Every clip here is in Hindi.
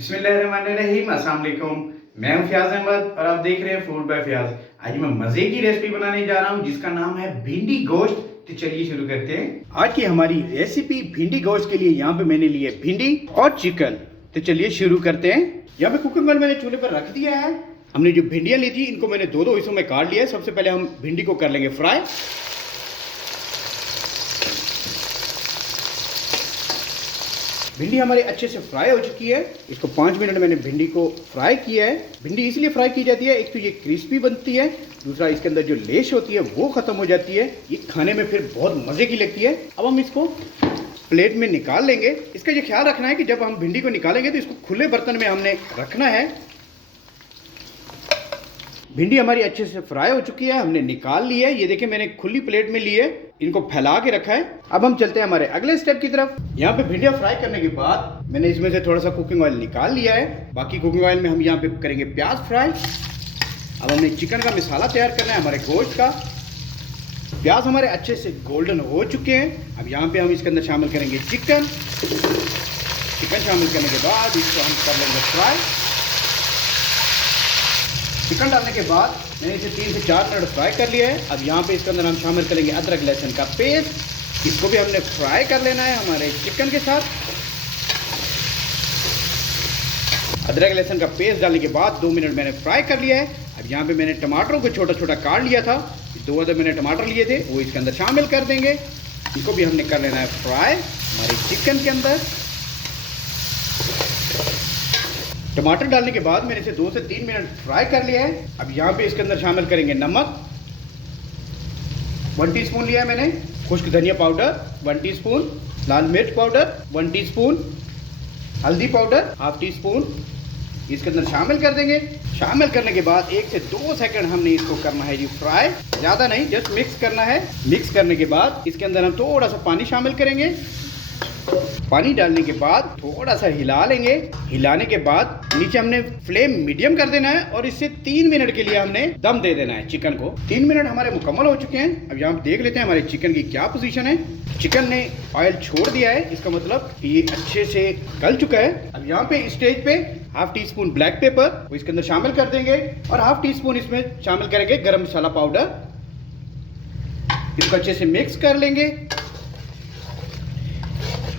बिस्मिल्लाहिर्रहमानिर्रहीम, अस्सलाम वालेकुम। मैं हूं फयाज अहमद और आप देख रहे हैं फूड बाय फयाज। आज मैं मजे की रेसिपी बनाने जा रहा हूं जिसका नाम है भिंडी गोश्त। तो चलिए शुरू करते हैं आज की हमारी रेसिपी। भिंडी गोश्त के लिए यहाँ पे मैंने लिए भिंडी और चिकन। तो चलिए शुरू करते हैं। यहाँ पे कुकिंग ऑयल मैंने चूल्हे पर रख दिया है। हमने जो भिंडियाँ ली थी इनको मैंने दो हिस्सों में काट लिया है। सबसे पहले हम भिंडी को कर लेंगे फ्राई। भिंडी हमारी अच्छे से फ्राई हो चुकी है। इसको 5 मिनट मैंने भिंडी को फ्राई किया है। भिंडी इसलिए फ्राई की जाती है, एक तो ये क्रिस्पी बनती है, दूसरा इसके अंदर जो लेश होती है वो खत्म हो जाती है। ये खाने में फिर बहुत मजे की लगती है। अब हम इसको प्लेट में निकाल लेंगे। इसका ये ख्याल रखना है कि जब हम भिंडी को निकालेंगे तो इसको खुले बर्तन में हमने रखना है। भिंडी हमारी अच्छे से फ्राई हो चुकी है, हमने निकाल ली है। ये देखिए मैंने खुली प्लेट में ली है, इनको फैला के रखा है। अब हम चलते हैं हमारे अगले स्टेप की तरफ। यहाँ पे भिंडियाँ फ्राई करने के बाद मैंने इसमें से थोड़ा सा कुकिंग ऑयल निकाल लिया है। बाकी कुकिंग ऑयल में हम यहाँ पे करेंगे प्याज फ्राई। अब हमने चिकन का मसाला तैयार करना है हमारे गोश्त का। प्याज हमारे अच्छे से गोल्डन हो चुके हैं। अब यहाँ पे हम इसके अंदर शामिल करेंगे चिकन। चिकन शामिल करने के बाद इसको हम कर लेंगे फ्राई। चिकन डालने के बाद मैंने इसे 3 से 4 मिनट फ्राई कर लिया है। अब यहाँ पे इसके अंदर हम शामिल करेंगे अदरक लहसुन का पेस्ट। इसको भी हमने फ्राई कर लेना है हमारे चिकन के साथ। अदरक लहसुन का पेस्ट डालने के बाद 2 मिनट मैंने फ्राई कर लिया है। अब यहाँ पे मैंने टमाटरों को छोटा छोटा काट लिया था। 2 अदर मैंने टमाटर लिए थे, वो इसके अंदर शामिल कर देंगे। इसको भी हमने कर लेना है फ्राई हमारे चिकन के अंदर। टमाटर डालने के बाद मैंने इसे 2 से 3 मिनट फ्राई कर लिया है। अब यहाँ पे इसके अंदर शामिल करेंगे नमक। 1 टीस्पून लिया है मैंने। खुश्क धनिया पाउडर 1 टीस्पून। लाल मिर्च पाउडर 1 टीस्पून। हल्दी पाउडर 1/2 टीस्पून इसके अंदर शामिल कर देंगे। शामिल करने के बाद 1 से 2 सेकंड हमने इसको करना है जी फ्राई, ज़्यादा नहीं, जस्ट मिक्स करना है। मिक्स करने के बाद इसके अंदर हम थोड़ा सा पानी शामिल करेंगे। पानी डालने के बाद थोड़ा सा हिला लेंगे। हिलाने के बाद नीचे हमने फ्लेम मीडियम कर देना है और इससे 3 मिनट के लिए हमने दम दे देना है चिकन को। 3 मिनट हमारे मुकम्मल हो चुके हैं। अब यहाँ देख लेते हैं हमारे चिकन की क्या पोजीशन है। चिकन ने ऑयल छोड़ दिया है, इसका मतलब ये अच्छे से गल चुका है। अब यहाँ पे स्टेज पे 1/2 टीस्पून ब्लैक पेपर वो इसके अंदर शामिल कर देंगे और 1/2 टीस्पून इसमें शामिल करेंगे गरम मसाला पाउडर। इसको अच्छे से मिक्स कर लेंगे।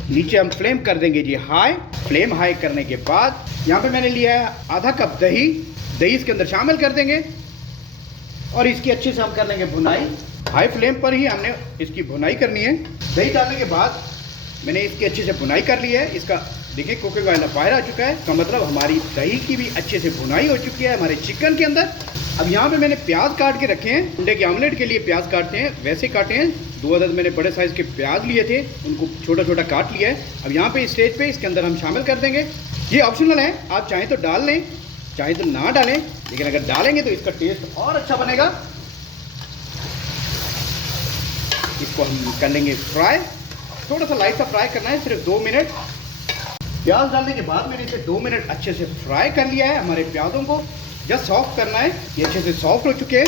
नीचे हम फ्लेम कर देंगे जी हाई। फ्लेम हाई करने के बाद यहाँ पे मैंने लिया है आधा कप दही। दही इसके अंदर शामिल कर देंगे और इसकी अच्छे से हम कर लेंगे भुनाई। हाई फ्लेम पर ही हमने इसकी भुनाई करनी है। दही डालने के बाद मैंने इसकी अच्छे से भुनाई कर ली है। इसका देखिए कुकिंग ऑयल बाहर आ चुका है, इसका मतलब हमारी दही की भी अच्छे से भुनाई हो चुकी है हमारे चिकन के अंदर। अब यहाँ पे मैंने प्याज काट के रखे हैं। अंडे के आमलेट के लिए प्याज काटते हैं वैसे काटे हैं। 2 अदद मैंने बड़े साइज़ के प्याज लिए थे, उनको छोटा छोटा काट लिया है। अब यहाँ पे स्टेज पे इसके अंदर हम शामिल कर देंगे। ये ऑप्शनल है, आप चाहें तो डाल लें, चाहें तो ना डालें, लेकिन अगर डालेंगे तो इसका टेस्ट और अच्छा बनेगा। इसको हम कर लेंगे फ्राई। थोड़ा सा लाइट सा फ्राई करना है, सिर्फ 2 मिनट। प्याज डालने के बाद मैंने इसे 2 मिनट अच्छे से फ्राई कर लिया है। हमारे प्याजों को जस्ट सॉफ्ट करना है। ये अच्छे से सॉफ्ट हो चुके हैं।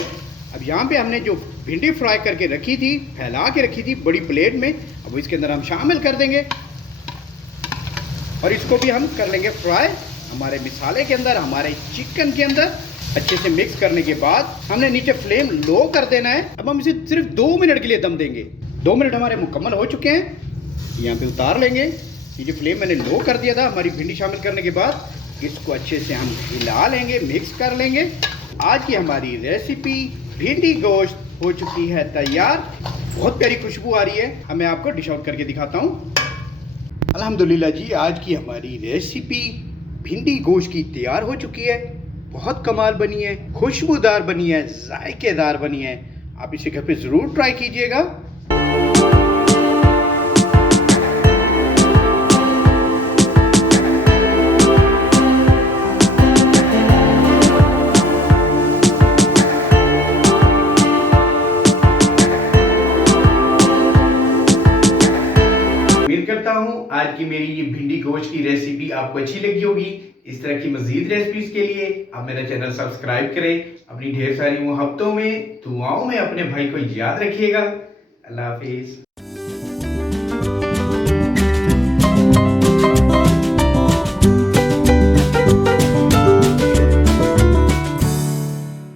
अब यहाँ पे हमने जो भिंडी फ्राई करके रखी थी, फैला के रखी थी बड़ी प्लेट में, अब इसके अंदर हम शामिल कर देंगे और इसको भी हम कर लेंगे फ्राई हमारे मसाले के अंदर, हमारे चिकन के अंदर। अच्छे से मिक्स करने के बाद हमने नीचे फ्लेम लो कर देना है। अब हम इसे सिर्फ 2 मिनट के लिए दम देंगे। 2 मिनट हमारे मुकम्मल हो चुके हैं। यहाँ पे उतार लेंगे। ये जो फ्लेम मैंने लो कर दिया था हमारी भिंडी शामिल करने के बाद, इसको अच्छे से हम हिला लेंगे, मिक्स कर लेंगे। आज की हमारी रेसिपी भिंडी गोश्त हो चुकी है तैयार। बहुत प्यारी खुशबू आ रही है। अब मैं आपको डिश आउट करके दिखाता हूँ। अल्हम्दुलिल्लाह जी, आज की हमारी रेसिपी भिंडी गोश्त की तैयार हो चुकी है। बहुत कमाल बनी है, खुशबूदार बनी है, जायकेदार बनी है। आप इसे घर पे ज़रूर ट्राई कीजिएगा। उम्मीद करता हूँ आज की मेरी ये भिंडी गोश्त की रेसिपी आपको अच्छी लगी होगी। इस तरह की मजीद रेसिपीज के लिए आप मेरा चैनल सब्सक्राइब करें। अपनी ढेर सारी मोहब्बतों में, दुआओं में अपने भाई को याद रखिएगा। अल्लाह हाफिज।